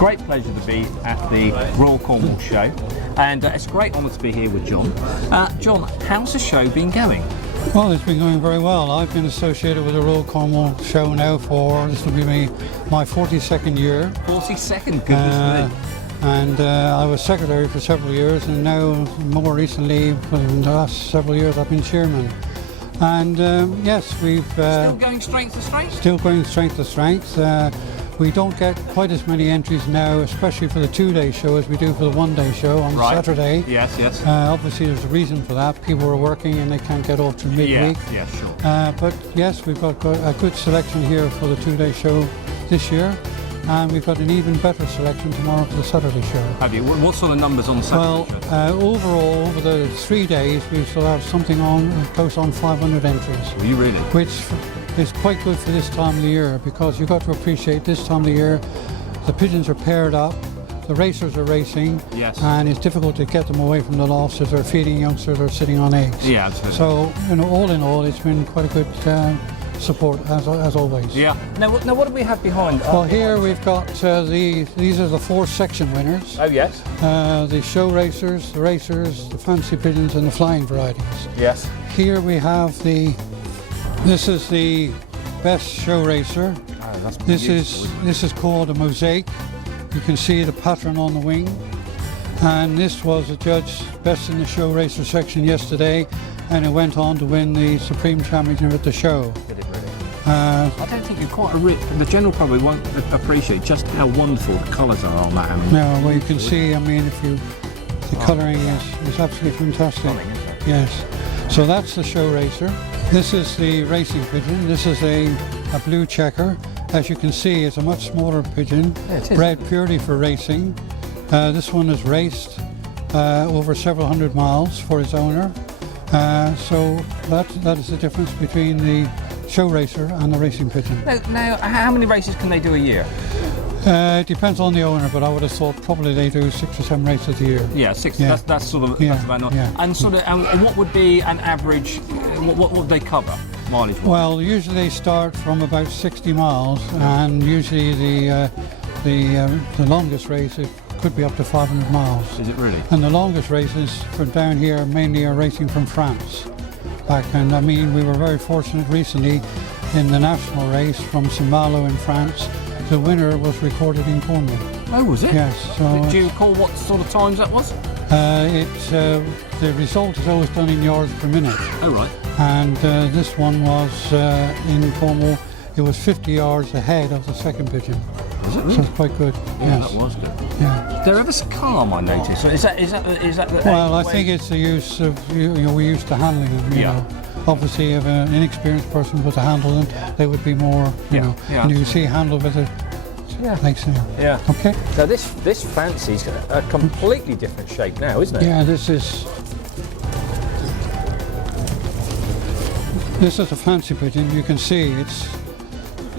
great pleasure to be at the Royal Cornwall Show, and it's a great honour to be here with John. John, how's the show been going? Well, it's been going very well. I've been associated with the Royal Cornwall Show now for, this will be my 42nd year. 42nd, goodness me. And I was secretary for several years, and now more recently, in the last several years, I've been chairman. And yes, we've... Still going strength to strength? Still going strength to strength. We don't get quite as many entries now, especially for the two-day show, as we do for the one-day show on Saturday. Yes, yes. Obviously, there's a reason for that. People are working and they can't get off to midweek. Yeah, sure. But yes, we've got a good selection here for the two-day show this year. And we've got an even better selection tomorrow for the Saturday show. Have you? What sort of numbers on the Saturday show? Overall, over the 3 days, we still have something close on 500 entries. Were you really? Which is quite good for this time of the year, because you've got to appreciate this time of the year, the pigeons are paired up, the racers are racing, yes, and it's difficult to get them away from the loft as they're feeding youngsters or sitting on eggs. Yeah, absolutely. So, all in all, it's been quite a good support as always. Yeah. Now what do we have behind? Well, here we've got these are the 4 section winners. Oh yes. The show racers, the racers, the fancy pigeons, and the flying varieties. Yes. Here we have this is the best show racer. Oh, that's this is called a mosaic. You can see the pattern on the wing. And this was adjudged best in the show racer section yesterday, and it went on to win the Supreme Championship at the show. Did it really? I don't think you're quite the general public won't appreciate just how wonderful the colours are on that animal. No, well you can see, I mean, the colouring is absolutely fantastic. Stunning, isn't it? Yes. So that's the show racer. This is the racing pigeon. This is a blue checker. As you can see, it's a much smaller pigeon, bred purely for racing. This one has raced over several hundred miles for its owner. So that is the difference between the show racer and the racing pigeon. Now, how many races can they do a year? It depends on the owner, but I would have thought probably they do 6 or 7 races a year. Yeah, 6. Yeah. That's sort of yeah. that's about not. Yeah. And sort of, and what would be an average? What would they cover mileage? Well, usually they start from about 60 miles, and usually the longest race could be up to 500 miles. Is it really? And the longest races from down here mainly are racing from France. And I mean, we were very fortunate recently in the national race from Saint-Malo in France. The winner was recorded in Cornwall. Oh, was it? Yes. So, do you recall what sort of times that was? The result is always done in yards per minute. Oh, right. And this one was in Cornwall. It was 50 yards ahead of the second pigeon. Was it really? So it's quite good. Yeah, yes. that was good. Yeah. They're ever so calm, I noticed. So is that the well, I think it's the use of we're used to handling them. You know. Obviously, if an inexperienced person was to handle them, they would be more, you know. Yeah. And you can see handled with it. Like so. Yeah. Okay. So this fancy's a completely different shape now, isn't it? Yeah. This is a fancy pigeon. You can see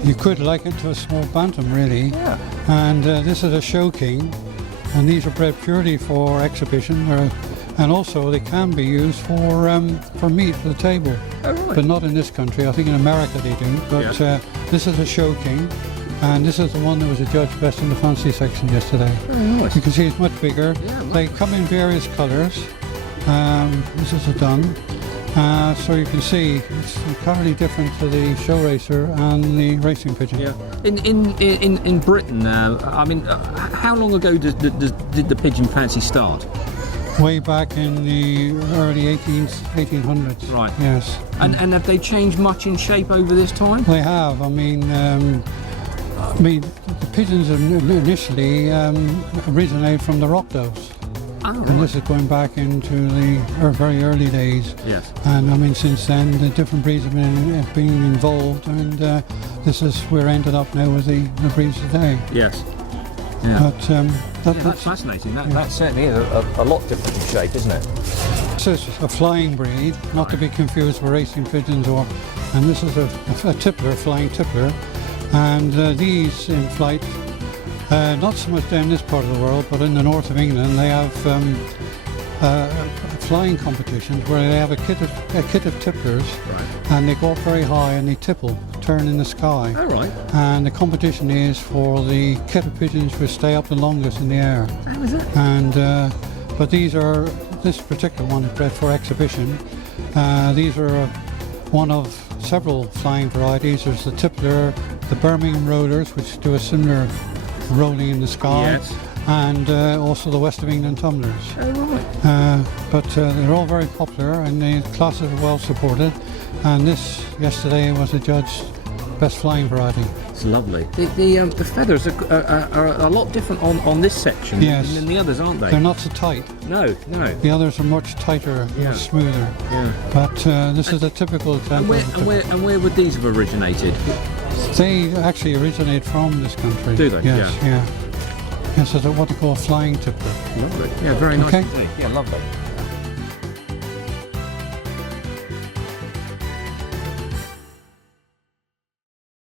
you could liken it to a small bantam, really. Yeah. And this is a show king, and these are bred purely for exhibition, and also they can be used for meat for the table. Oh, right. But not in this country. I think in America they do. But this is a show king, and this is the one that was adjudged best in the fancy section yesterday. Very nice. You can see it's much bigger. Yeah, they come in various colours. This is a dun. So you can see it's entirely different to the show racer and the racing pigeon. Yeah. In Britain, I mean, how long ago did the pigeon fancy start? Way back in the early 1800s. Right. Yes. And have they changed much in shape over this time? They have. I mean, the pigeons initially originated from the rock doves. Oh, and this is going back into the very early days. Yes. And I mean, since then, the different breeds have been involved, and this is where ended up now with the breeds today. Yes. Yeah. But that's fascinating. That certainly is a lot different in shape, isn't it? This is a flying breed, not to be confused with racing pigeons, and this is a tippler, flying tippler, and these in flight. Not so much down this part of the world, but in the north of England, they have flying competitions where they have a kit of tipplers, and they go up very high and they tipple. turn in the sky. All right. And the competition is for the kit of pigeons which stay up the longest in the air. How is it? And but this particular one is bred for exhibition. These are one of several flying varieties. There's the Tippler, the Birmingham Rollers, which do a similar rolling in the sky, Yes. and also the West of England Tumblers. Oh, right. But they're all very popular, and the classes are well supported. And this yesterday was adjudged best flying variety. It's lovely. The feathers are a lot different on this section Yes. than the others, aren't they? They're not so tight. No, no. The others are much tighter, Yeah. much smoother. Yeah. But this is a typical example. And where would these have originated? They actually originate from this country. Do they? Yes, yeah. Yes, it's what they call a flying tippler. Lovely. Yeah, very nice Okay. indeed. Yeah, lovely.